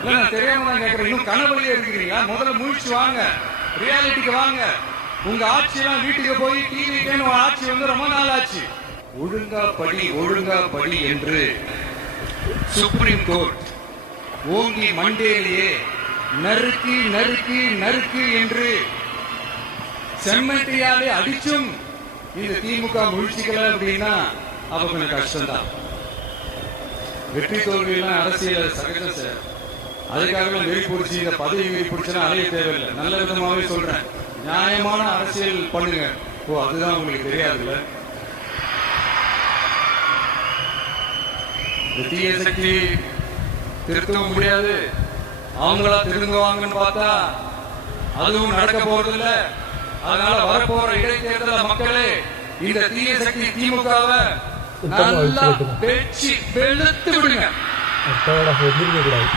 இல்ல நான் தெரியாம தான் கேட்கறேன். இன்னும் கனவுலயே இருக்கிறீங்களா? முதல்ல முழிச்சு வாங்க, ரியாலிட்டிக்கு வாங்க. உங்க ஆட்சியெல்லாம் வீட்டுக்கு போய் டிவிக்கேன்னு ஆட்சி வந்து ரொம்ப நாள் ஆச்சு. ஒழுங்கா படி என்று சுப்ரீம் கோர்ட் ஓங்கி மண்டேலியே நறுக்கு நறுக்கு நறுக்கு என்று செம்மட்டியாலே அடிச்சும் இந்த திமுக முழிச்சுக்கல அப்படின்னா அப்ப கொஞ்சம் கஷ்டம்தான். வெற்றி தோல்வியெல்லாம் அரசியல் சகஜம் சார். அதுக்காக வெறி பிடிச்சி இந்த பதவி வெறி பிடிச்சா அலைய தேவையில்லை. நல்ல விதமாவே சொல்றேன், நியாயமான அரசியல் பண்ணுங்க. ஓ அதுதான் உங்களுக்கு தெரியாதுல்ல. தீய சக்தி திருத்தவும் முடியாது, அவங்களா திருந்துவாங்கன்னு பார்த்தா அதுவும் நடக்க போறதில்ல. அதனால வரப்போற இடைத்தேர்தல் மக்களே இந்த தீய சக்தி திமுகவை நல்லா வெச்சு வெளுத்து விடுங்க.